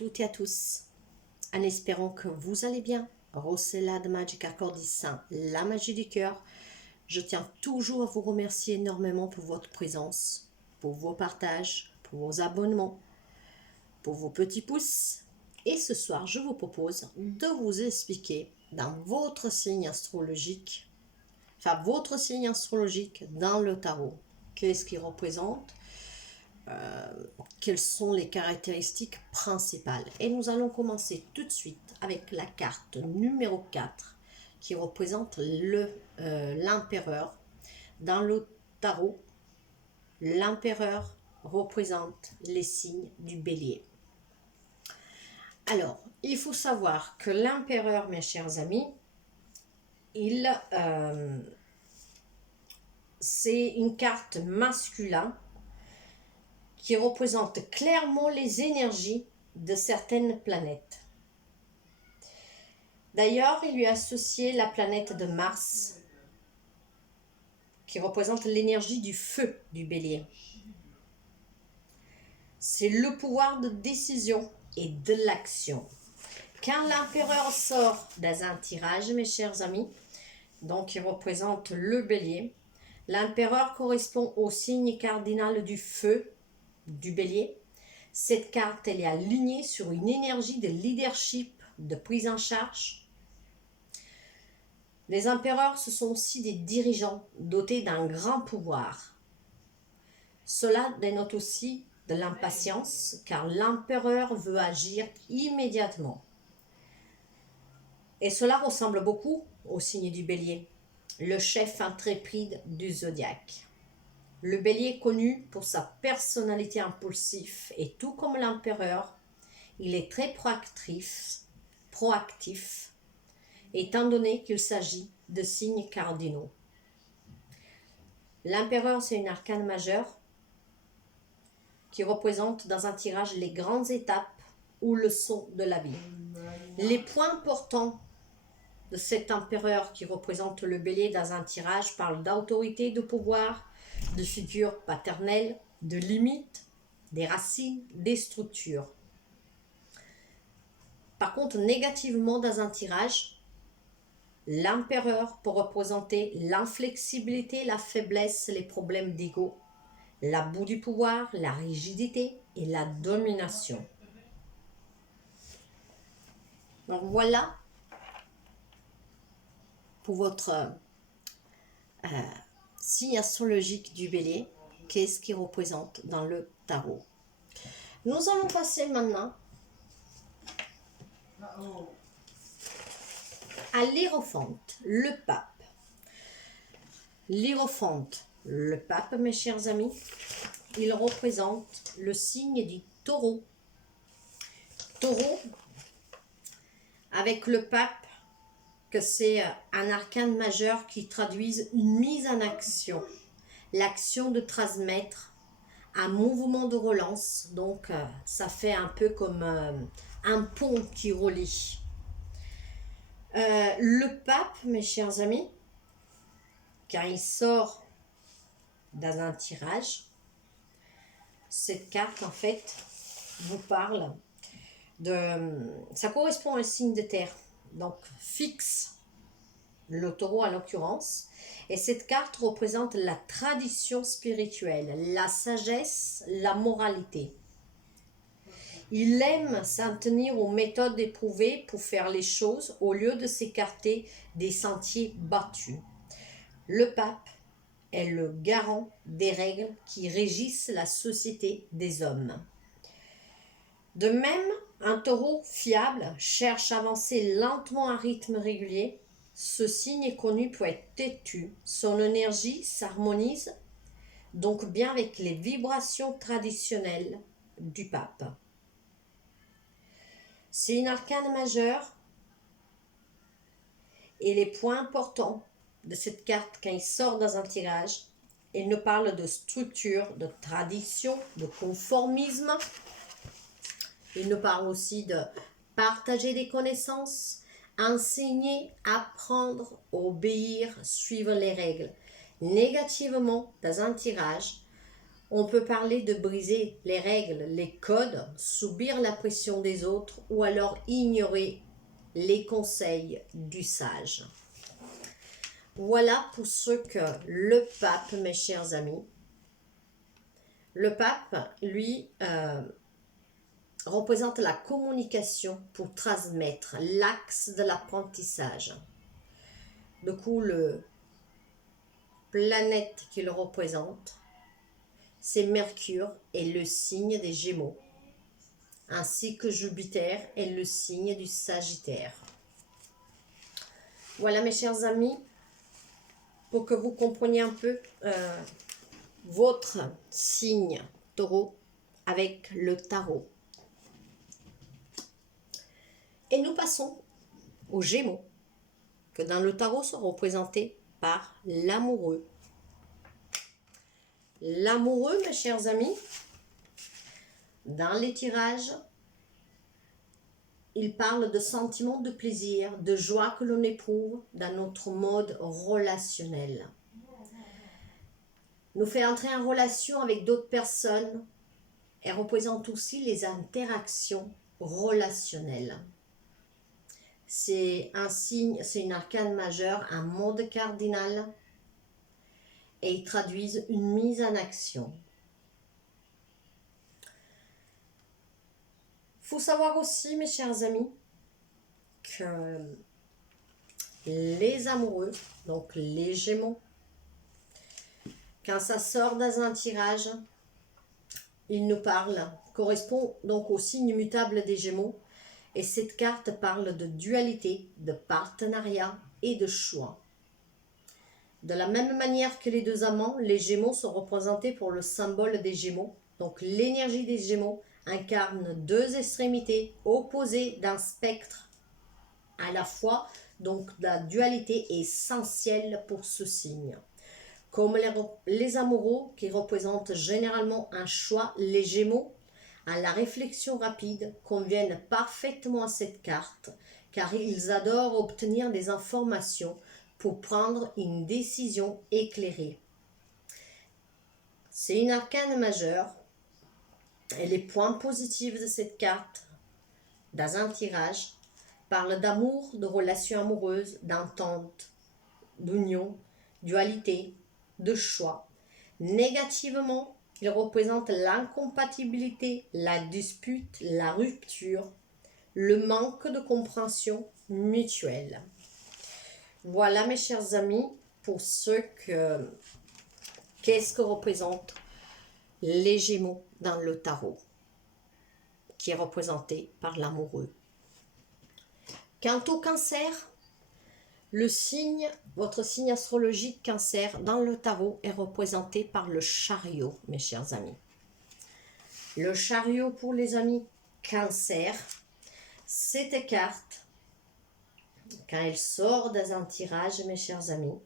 toutes et à tous, en espérant que vous allez bien. Rossella de Magic Accordissin, la magie du cœur. Je tiens toujours à vous remercier énormément pour votre présence, pour vos partages, pour vos abonnements, pour vos petits pouces. Et ce soir, je vous propose de vous expliquer dans votre signe astrologique, votre signe astrologique dans le tarot. Qu'est-ce qu'il représente? Quelles sont les caractéristiques principales. Et nous allons commencer tout de suite avec la carte numéro 4 qui représente l'empereur. Dans le tarot, l'empereur représente les signes du bélier. Alors, il faut savoir que l'empereur, mes chers amis, c'est une carte masculine qui représente clairement les énergies de certaines planètes. D'ailleurs, il lui a associé la planète de Mars, qui représente l'énergie du feu du bélier. C'est le pouvoir de décision et de l'action. Quand l'empereur sort dans un tirage, mes chers amis, donc il représente le bélier, l'empereur correspond au signe cardinal du feu, du bélier. Cette carte, elle est alignée sur une énergie de leadership, de prise en charge. Les empereurs, ce sont aussi des dirigeants dotés d'un grand pouvoir. Cela dénote aussi de l'impatience, car l'empereur veut agir immédiatement. Et cela ressemble beaucoup au signe du bélier, le chef intrépide du zodiaque. Le bélier est connu pour sa personnalité impulsive et tout comme l'empereur, il est très proactif, étant donné qu'il s'agit de signes cardinaux. L'empereur, c'est une arcane majeure qui représente dans un tirage les grandes étapes ou leçons de la vie. Les points importants de cet empereur qui représente le bélier dans un tirage parlent d'autorité, de pouvoir, de figures paternelles, de limites, des racines, des structures. Par contre, négativement dans un tirage, l'empereur peut représenter l'inflexibilité, la faiblesse, les problèmes d'ego, l'abus du pouvoir, la rigidité et la domination. Donc voilà pour votre signe astrologique du bélier, qu'est-ce qu'il représente dans le tarot. Nous allons passer maintenant à l'Hiérophante, le pape. L'Hiérophante, le pape, mes chers amis, il représente le signe du taureau. Taureau, avec le pape, que c'est un arcane majeur qui traduise une mise en action, l'action de transmettre, un mouvement de relance, donc ça fait un peu comme un pont qui relie. Le pape, mes chers amis, quand il sort dans un tirage, cette carte en fait vous parle ça correspond à un signe de terre, donc fixe, le taureau en l'occurrence, et cette carte représente la tradition spirituelle, la sagesse, la moralité. Il aime s'en tenir aux méthodes éprouvées pour faire les choses au lieu de s'écarter des sentiers battus. Le pape est le garant des règles qui régissent la société des hommes. De même, un taureau fiable cherche à avancer lentement à rythme régulier. Ce signe est connu pour être têtu. Son énergie s'harmonise donc bien avec les vibrations traditionnelles du pape. C'est une arcane majeure et les points importants de cette carte quand il sort dans un tirage, il nous parle de structure, de tradition, de conformisme. Il nous parle aussi de partager des connaissances, enseigner, apprendre, obéir, suivre les règles. Négativement, dans un tirage, On peut parler de briser les règles, les codes, subir la pression des autres ou alors ignorer les conseils du sage. Voilà pour ce que le pape, mes chers amis. Le pape, lui, représente la communication pour transmettre l'axe de l'apprentissage. Du coup, le planète qu'il représente, c'est Mercure et le signe des Gémeaux, ainsi que Jupiter est le signe du Sagittaire. Voilà mes chers amis, pour que vous compreniez un peu votre signe Taureau avec le tarot. Et nous passons aux Gémeaux, que dans le tarot sont représentés par l'amoureux. L'amoureux, mes chers amis, dans les tirages, il parle de sentiments de plaisir, de joie que l'on éprouve dans notre mode relationnel. Nous fait entrer en relation avec d'autres personnes et représente aussi les interactions relationnelles. C'est un signe, c'est une arcane majeure, un mode cardinal, et ils traduisent une mise en action. Il faut savoir aussi, mes chers amis, que les amoureux, donc les Gémeaux, quand ça sort dans un tirage, il nous parle, correspond donc au signe mutable des Gémeaux, et cette carte parle de dualité, de partenariat et de choix. De la même manière que les deux amants, les Gémeaux sont représentés pour le symbole des Gémeaux. Donc l'énergie des Gémeaux incarne deux extrémités opposées d'un spectre à la fois. Donc la dualité est essentielle pour ce signe. Comme les amoureux qui représentent généralement un choix, les Gémeaux à la réflexion rapide conviennent parfaitement à cette carte car ils adorent obtenir des informations pour prendre une décision éclairée. C'est une arcane majeure et les points positifs de cette carte dans un tirage parlent d'amour, de relations amoureuses, d'entente, d'union, dualité, de choix. Négativement, il représente l'incompatibilité, la dispute, la rupture, le manque de compréhension mutuelle. Voilà mes chers amis, pour ce que qu'est-ce que représentent les Gémeaux dans le tarot, qui est représenté par l'amoureux. Quant au Cancer, le signe, votre signe astrologique Cancer dans le tarot est représenté par le chariot, mes chers amis. Le chariot pour les amis Cancer, cette carte, quand elle sort dans un tirage, mes chers amis,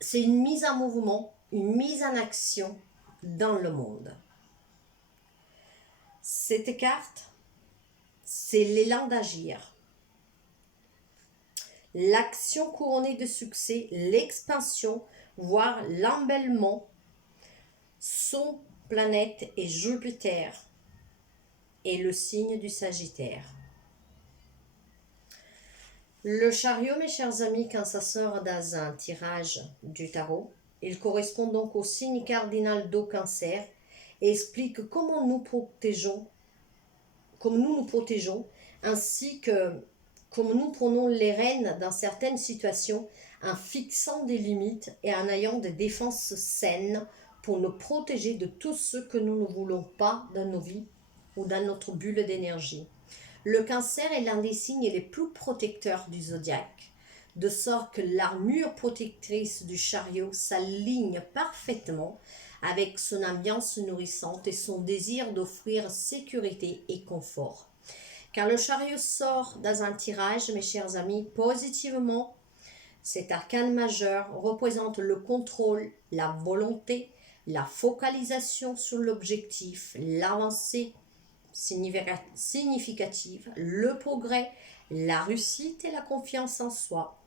c'est une mise en mouvement, une mise en action dans le monde. Cette carte, c'est l'élan d'agir. L'action couronnée de succès, l'expansion, voire l'embellement, son planète est Jupiter et le signe du Sagittaire. Le chariot, mes chers amis, quand ça sort dans un tirage du tarot, il correspond donc au signe cardinal d'eau Cancer et explique comment nous nous protégeons, ainsi que comme nous prenons les rênes dans certaines situations en fixant des limites et en ayant des défenses saines pour nous protéger de tout ce que nous ne voulons pas dans nos vies ou dans notre bulle d'énergie. Le Cancer est l'un des signes les plus protecteurs du zodiaque, de sorte que l'armure protectrice du chariot s'aligne parfaitement avec son ambiance nourrissante et son désir d'offrir sécurité et confort. Quand le chariot sort dans un tirage, mes chers amis, positivement, cet arcane majeur représente le contrôle, la volonté, la focalisation sur l'objectif, l'avancée significative, le progrès, la réussite et la confiance en soi.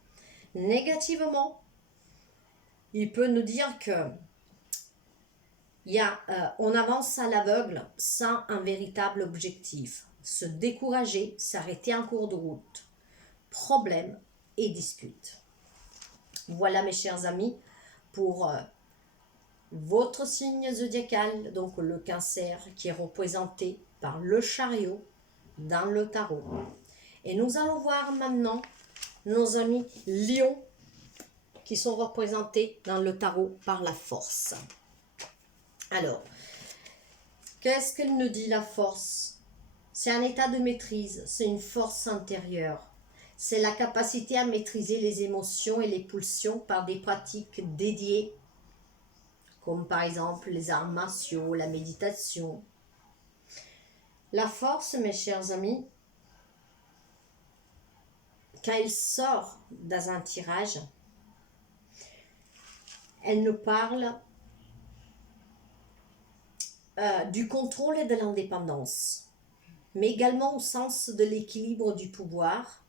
Négativement, il peut nous dire que on avance à l'aveugle sans un véritable objectif. Se décourager, s'arrêter en cours de route. Problème et discute. Voilà mes chers amis pour votre signe zodiacal, donc le Cancer qui est représenté par le chariot dans le tarot. Et nous allons voir maintenant nos amis Lions qui sont représentés dans le tarot par la force. Alors, qu'est-ce qu'elle nous dit la force? C'est un état de maîtrise, c'est une force intérieure. C'est la capacité à maîtriser les émotions et les pulsions par des pratiques dédiées, comme par exemple les arts martiaux, la méditation. La force, mes chers amis, quand elle sort dans un tirage, elle nous parle du contrôle et de l'indépendance, mais également au sens de l'équilibre du pouvoir.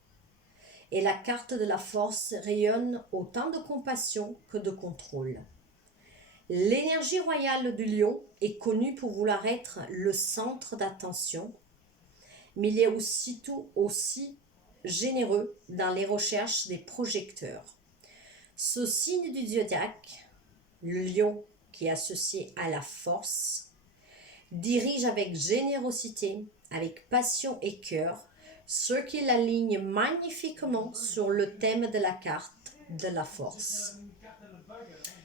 Et la carte de la force rayonne autant de compassion que de contrôle. L'énergie royale du lion est connue pour vouloir être le centre d'attention, mais il est aussi généreux dans les recherches des projecteurs. Ce signe du zodiaque, le lion qui est associé à la force, dirige avec générosité, avec passion et cœur, ce qui l'aligne magnifiquement sur le thème de la carte de la force.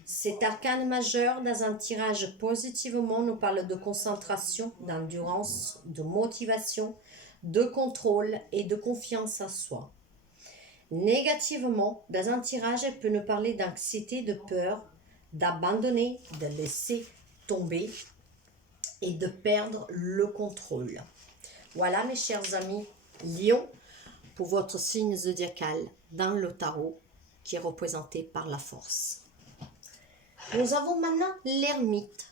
Cet arcane majeur dans un tirage positivement nous parle de concentration, d'endurance, de motivation, de contrôle et de confiance en soi. Négativement, dans un tirage, elle peut nous parler d'anxiété, de peur, d'abandonner, de laisser tomber et de perdre le contrôle. Voilà mes chers amis Lion pour votre signe zodiacal dans le tarot qui est représenté par la force. Nous avons maintenant l'ermite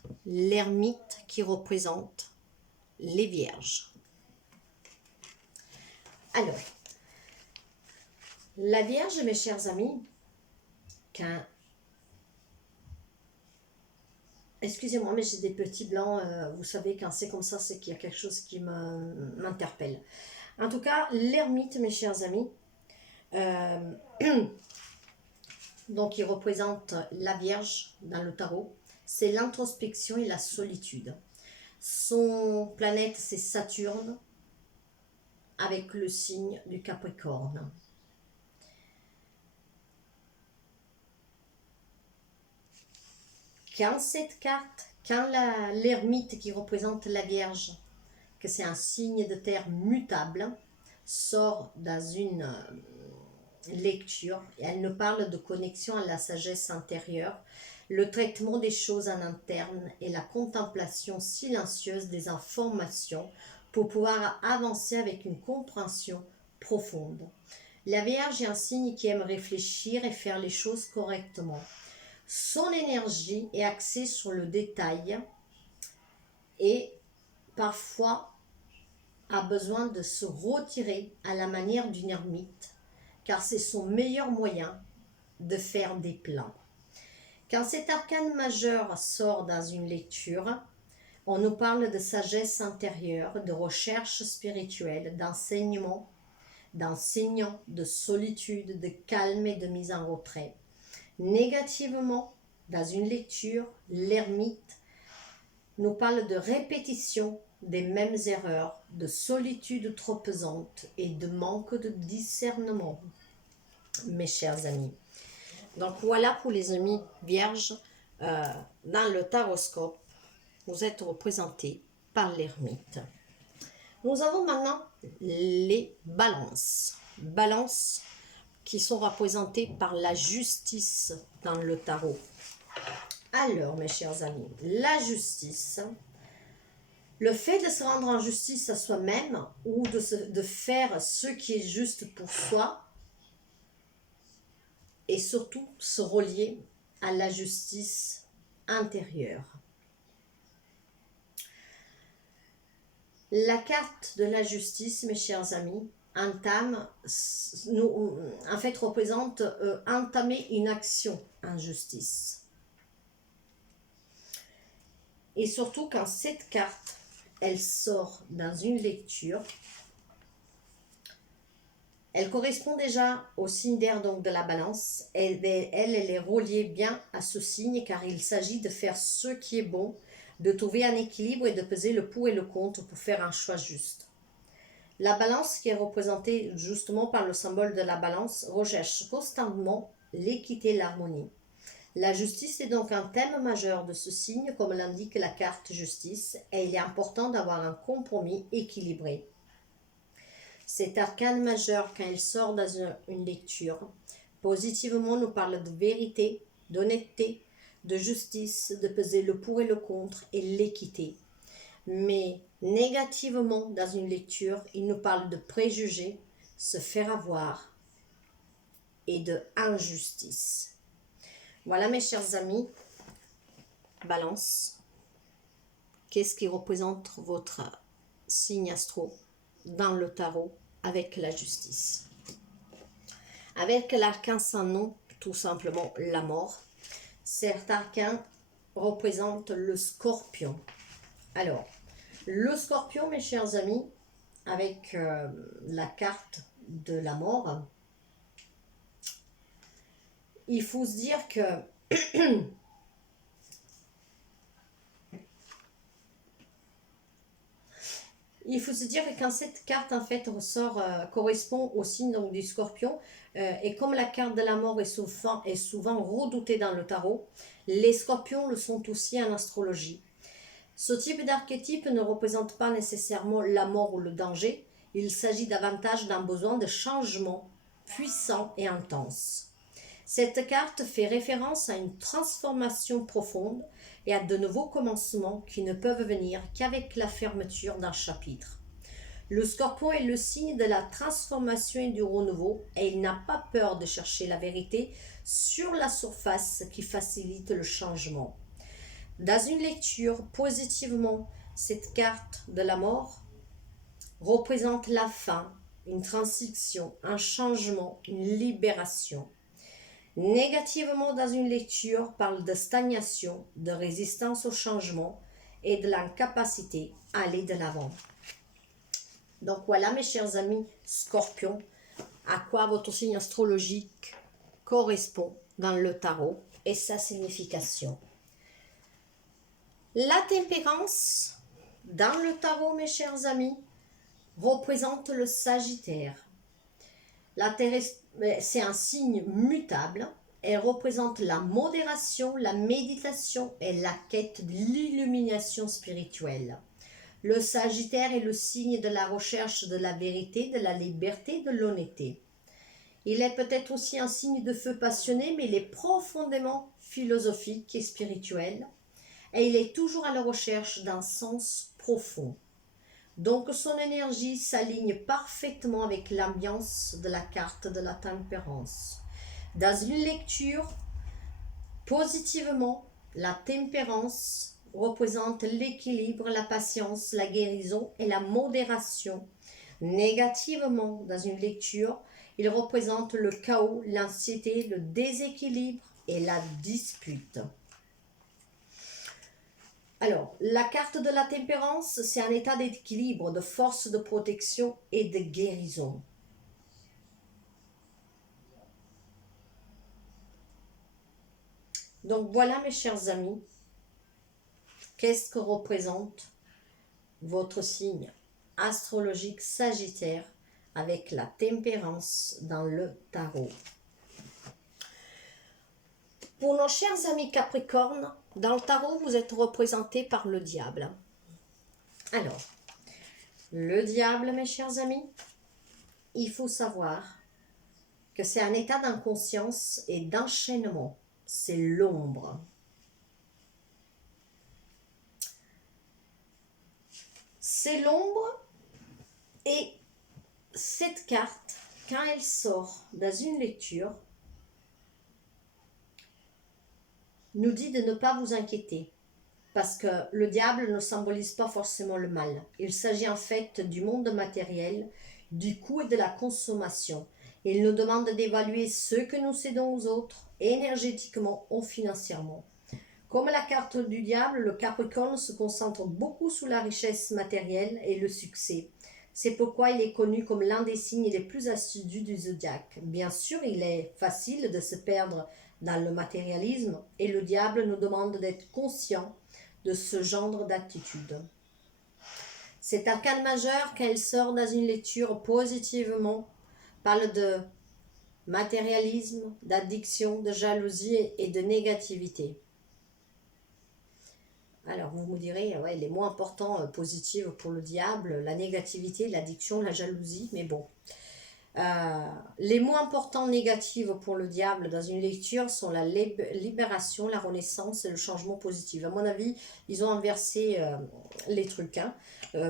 qui représente les vierges. Alors, la Vierge, mes chers amis, excusez-moi, mais j'ai des petits blancs, vous savez, quand c'est comme ça, c'est qu'il y a quelque chose qui m'interpelle. En tout cas, l'ermite, mes chers amis, donc il représente la Vierge dans le tarot, c'est l'introspection et la solitude. Son planète, c'est Saturne, avec le signe du Capricorne. Quand cette carte, quand l'ermite qui représente la Vierge, que c'est un signe de terre mutable, sort dans une lecture, et elle nous parle de connexion à la sagesse intérieure, le traitement des choses en interne et la contemplation silencieuse des informations pour pouvoir avancer avec une compréhension profonde. La Vierge est un signe qui aime réfléchir et faire les choses correctement. Son énergie est axée sur le détail et parfois a besoin de se retirer à la manière d'une ermite, car c'est son meilleur moyen de faire des plans. Quand cet arcane majeur sort dans une lecture, on nous parle de sagesse intérieure, de recherche spirituelle, d'enseignement, d'enseignant, de solitude, de calme et de mise en retrait. Négativement, dans une lecture, l'ermite nous parle de répétition des mêmes erreurs, de solitude trop pesante et de manque de discernement, mes chers amis. Donc voilà pour les amis vierges, dans le taroscope, vous êtes représentés par l'ermite. Nous avons maintenant les balances. Balances qui sont représentées par la justice dans le tarot. Alors, mes chers amis, la justice, le fait de se rendre en justice à soi-même ou de faire ce qui est juste pour soi et surtout se relier à la justice intérieure. La carte de la justice, mes chers amis, entame, en fait représente entamer une action en justice. Et surtout quand cette carte, elle sort dans une lecture, elle correspond déjà au signe d'air donc de la balance. Elle est reliée bien à ce signe car il s'agit de faire ce qui est bon, de trouver un équilibre et de peser le pour et le contre pour faire un choix juste. La balance qui est représentée justement par le symbole de la balance recherche constamment l'équité et l'harmonie. La justice est donc un thème majeur de ce signe comme l'indique la carte justice et il est important d'avoir un compromis équilibré. Cet arcane majeur, quand il sort dans une lecture, positivement nous parle de vérité, d'honnêteté, de justice, de peser le pour et le contre et l'équité. Mais négativement, dans une lecture, il nous parle de préjugés, se faire avoir et de injustice. Voilà mes chers amis, Balance, qu'est-ce qui représente votre signe astro dans le tarot avec la justice. Avec l'arcane sans nom, tout simplement la mort. Cet arcane représente le scorpion. Alors, le scorpion, mes chers amis, avec la carte de la mort, il faut se dire que il faut se dire que quand cette carte en fait ressort, correspond au signe donc, du scorpion, et comme la carte de la mort est souvent redoutée dans le tarot, les scorpions le sont aussi en astrologie. Ce type d'archétype ne représente pas nécessairement la mort ou le danger, il s'agit davantage d'un besoin de changement puissant et intense. Cette carte fait référence à une transformation profonde et à de nouveaux commencements qui ne peuvent venir qu'avec la fermeture d'un chapitre. Le scorpion est le signe de la transformation et du renouveau et il n'a pas peur de chercher la vérité sur la surface qui facilite le changement. Dans une lecture, positivement, cette carte de la mort représente la fin, une transition, un changement, une libération. Négativement, dans une lecture, parle de stagnation, de résistance au changement et de l'incapacité à aller de l'avant. Donc voilà mes chers amis Scorpions, à quoi votre signe astrologique correspond dans le tarot et sa signification. La tempérance dans le tarot, mes chers amis, représente le Sagittaire. C'est un signe mutable. Elle représente la modération, la méditation et la quête de l'illumination spirituelle. Le Sagittaire est le signe de la recherche de la vérité, de la liberté, de l'honnêteté. Il est peut-être aussi un signe de feu passionné, mais il est profondément philosophique et spirituel. Et il est toujours à la recherche d'un sens profond. Donc son énergie s'aligne parfaitement avec l'ambiance de la carte de la tempérance. Dans une lecture, positivement, la tempérance représente l'équilibre, la patience, la guérison et la modération. Négativement, dans une lecture, il représente le chaos, l'anxiété, le déséquilibre et la dispute. Alors, la carte de la tempérance, c'est un état d'équilibre, de force, de protection et de guérison. Donc voilà mes chers amis, qu'est-ce que représente votre signe astrologique Sagittaire avec la tempérance dans le tarot. Pour nos chers amis Capricorne, dans le tarot, vous êtes représenté par le diable. Alors, le diable, mes chers amis, il faut savoir que c'est un état d'inconscience et d'enchaînement. C'est l'ombre. C'est l'ombre et cette carte, quand elle sort dans une lecture, nous dit de ne pas vous inquiéter parce que le diable ne symbolise pas forcément le mal. Il s'agit en fait du monde matériel, du coût et de la consommation. Il nous demande d'évaluer ce que nous cédons aux autres, énergétiquement ou financièrement. Comme la carte du diable, le Capricorne se concentre beaucoup sur la richesse matérielle et le succès. C'est pourquoi il est connu comme l'un des signes les plus assidus du zodiaque. Bien sûr, il est facile de se perdre dans le matérialisme et le diable nous demande d'être conscient de ce genre d'attitude. Cet arcane majeur, qu'elle sort dans une lecture positivement, parle de matérialisme, d'addiction, de jalousie et de négativité. Alors, vous me direz, ouais, les mots importants positifs pour le diable, la négativité, l'addiction, la jalousie, mais bon. Les mots importants négatifs pour le diable dans une lecture sont la libération, la renaissance et le changement positif. À mon avis, ils ont inversé les trucs.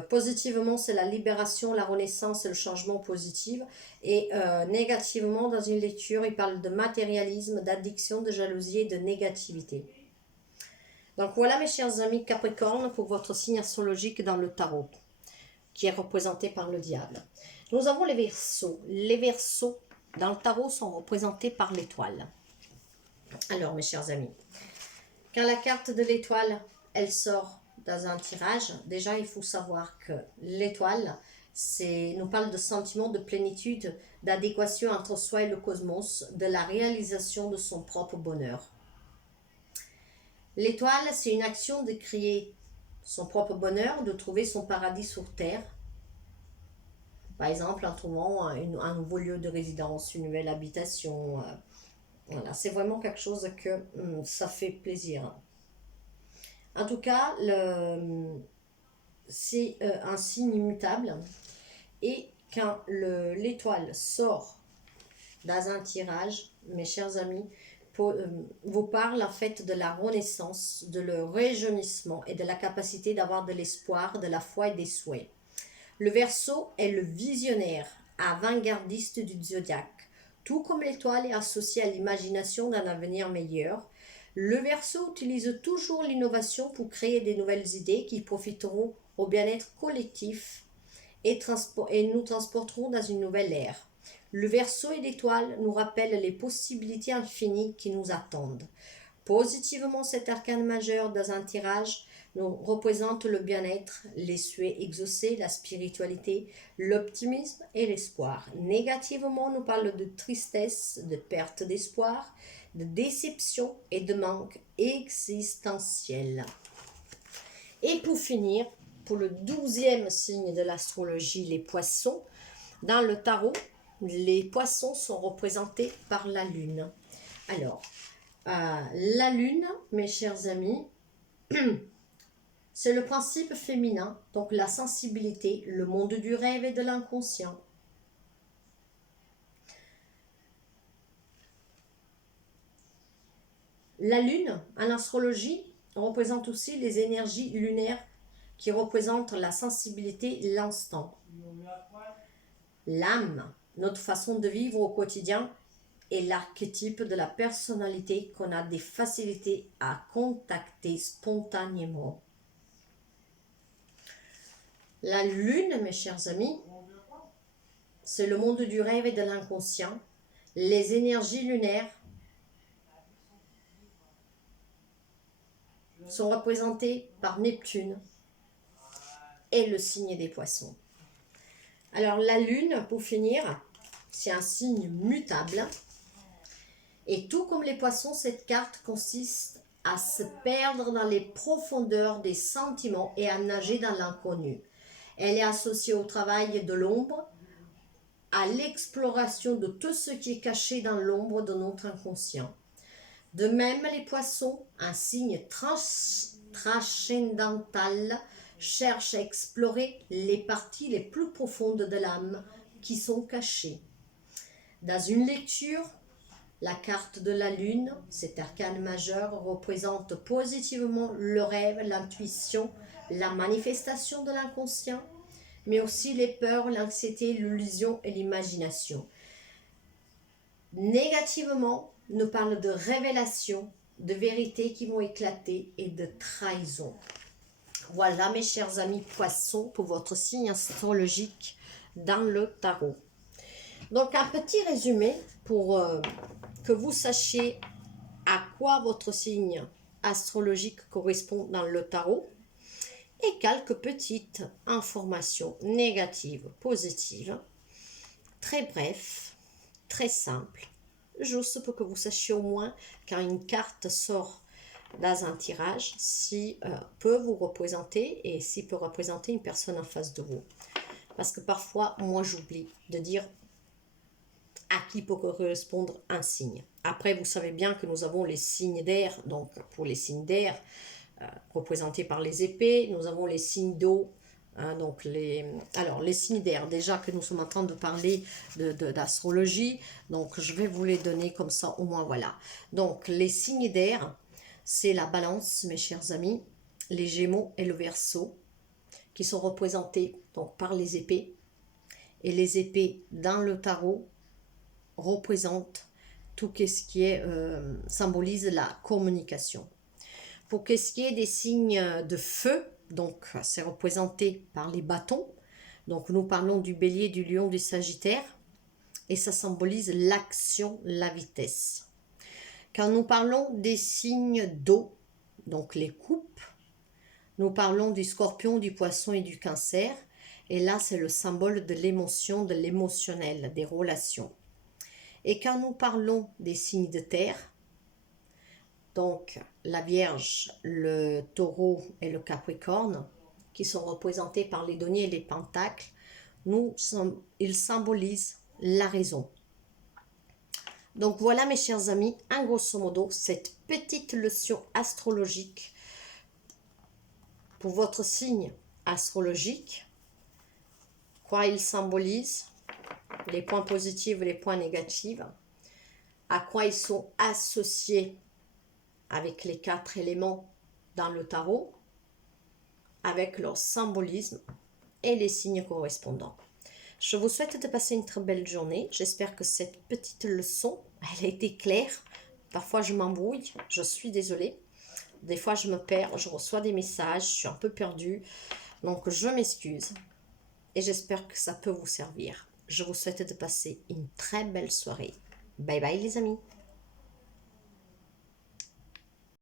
Positivement, c'est la libération, la renaissance et le changement positif. Et négativement, dans une lecture, ils parlent de matérialisme, d'addiction, de jalousie et de négativité. Donc voilà mes chers amis Capricorne pour votre signe astrologique dans le tarot, qui est représenté par le diable. Nous avons les Verseaux. Les Verseaux dans le tarot sont représentés par l'étoile. Alors mes chers amis, quand la carte de l'étoile, elle sort dans un tirage, déjà il faut savoir que l'étoile, nous parle de sentiment de plénitude, d'adéquation entre soi et le cosmos, de la réalisation de son propre bonheur. L'étoile, c'est une action de créer son propre bonheur, de trouver son paradis sur Terre. Par exemple, en trouvant un nouveau lieu de résidence, une nouvelle habitation. Voilà, c'est vraiment quelque chose que ça fait plaisir. En tout cas, c'est un signe immutable. Et quand l'étoile sort dans un tirage, mes chers amis, vous parle en fait de la renaissance, de le rajeunissement et de la capacité d'avoir de l'espoir, de la foi et des souhaits. Le Verseau est le visionnaire, avant-gardiste du zodiaque. Tout comme l'étoile est associée à l'imagination d'un avenir meilleur, le Verseau utilise toujours l'innovation pour créer des nouvelles idées qui profiteront au bien-être collectif et nous transporteront dans une nouvelle ère. Le Verseau et l'étoile nous rappellent les possibilités infinies qui nous attendent. Positivement, cet arcane majeur dans un tirage nous représente le bien-être, les souhaits exaucés, la spiritualité, l'optimisme et l'espoir. Négativement, nous parle de tristesse, de perte d'espoir, de déception et de manque existentiel. Et pour finir, pour le 12e signe de l'astrologie, les poissons, dans le tarot, les poissons sont représentés par la lune. Alors, la lune, mes chers amis, c'est le principe féminin, donc la sensibilité, le monde du rêve et de l'inconscient. La lune, en astrologie, représente aussi les énergies lunaires qui représentent la sensibilité, l'instant. L'âme, notre façon de vivre au quotidien, est l'archétype de la personnalité qu'on a des facilités à contacter spontanément. La lune, mes chers amis, c'est le monde du rêve et de l'inconscient. Les énergies lunaires sont représentées par Neptune et le signe des poissons. Alors la lune, pour finir, c'est un signe mutable. Et tout comme les poissons, cette carte consiste à se perdre dans les profondeurs des sentiments et à nager dans l'inconnu. Elle est associée au travail de l'ombre, à l'exploration de tout ce qui est caché dans l'ombre de notre inconscient. De même, les poissons, un signe transcendantal, cherchent à explorer les parties les plus profondes de l'âme qui sont cachées. Dans une lecture, la carte de la lune, cet arcane majeur, représente positivement le rêve, l'intuition, la manifestation de l'inconscient, mais aussi les peurs, l'anxiété, l'illusion et l'imagination. Négativement, nous parle de révélations, de vérités qui vont éclater et de trahison. Voilà mes chers amis poissons pour votre signe astrologique dans le tarot. Donc, un petit résumé pour que vous sachiez à quoi votre signe astrologique correspond dans le tarot et quelques petites informations négatives, positives, très bref, très simple, juste pour que vous sachiez au moins quand une carte sort dans un tirage, si peut vous représenter et si peut représenter une personne en face de vous. Parce que parfois, moi j'oublie de dire à qui peut correspondre un signe. Après, vous savez bien que nous avons les signes d'air, donc pour les signes d'air, représentés par les épées, nous avons les signes d'eau, donc les signes d'air, déjà que nous sommes en train de parler d'astrologie, donc je vais vous les donner comme ça, au moins voilà. Donc les signes d'air, c'est la balance, mes chers amis, les gémeaux et le verseau, qui sont représentés donc par les épées, et les épées dans le tarot représentent tout ce qui est, symbolise la communication. Pour ce qui est des signes de feu, donc c'est représenté par les bâtons. Donc nous parlons du bélier, du lion, du sagittaire. Et ça symbolise l'action, la vitesse. Quand nous parlons des signes d'eau, donc les coupes, nous parlons du scorpion, du poisson et du cancer. Et là, c'est le symbole de l'émotion, de l'émotionnel, des relations. Et quand nous parlons des signes de terre, donc la Vierge, le Taureau et le Capricorne, qui sont représentés par les deniers et les pentacles, ils symbolisent la raison. Donc voilà mes chers amis, en grosso modo, cette petite leçon astrologique pour votre signe astrologique, quoi il symbolise, les points positifs et les points négatifs, à quoi ils sont associés avec les 4 éléments dans le tarot, avec leur symbolisme et les signes correspondants. Je vous souhaite de passer une très belle journée. J'espère que cette petite leçon, elle a été claire. Parfois je m'embrouille, je suis désolée. Des fois je me perds, je reçois des messages, je suis un peu perdue. Donc je m'excuse et j'espère que ça peut vous servir. Je vous souhaite de passer une très belle soirée. Bye bye les amis.